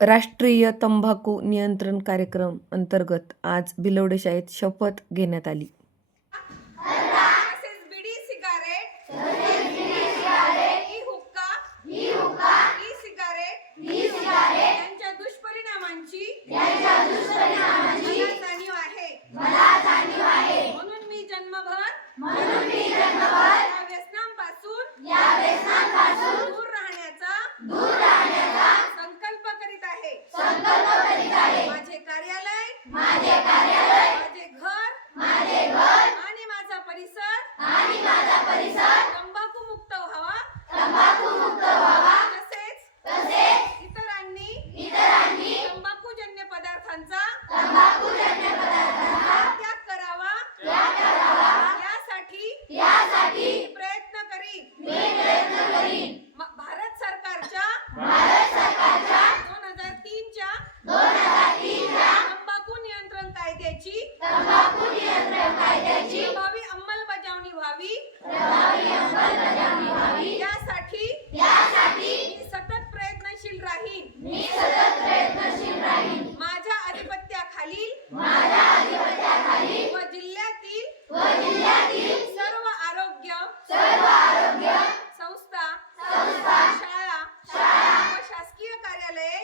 राष्ट्रीय तंबाखू नियंत्रण कार्यक्रम अंतर्गत आज बिलवडे शाळेत शपथ घेण्यात आली. तसेच बीडी सिगारेट, ई हुक्का, ई सिगारेट यांच्या दुष्परिणामांची मला जाणीव आहे. म्हणून मी जन्मभर या व्यसनांपासून दूर राहण्याचा संकल्प करीत आहे. माझे कार्यालय, माझे घर आणि माझा परिसर तंबाखू मुक्त व्हावा. तसेच इतरांनी तंबाखूजन्य पदार्थांचा त्याग करावा यासाठी मी प्रयत्न करीन. भारत सरकारच्या 2003 च्या तंबाखू नियंत्रण कायद्याची प्रभावी अंमलबजावणी व्हावी. यासाठी मी सतत प्रयत्नशील राहीन. माझ्या अधिपत्याखालील व जिल्ह्यातील सर्व आरोग्य संस्था, शाळा व शासकीय कार्यालये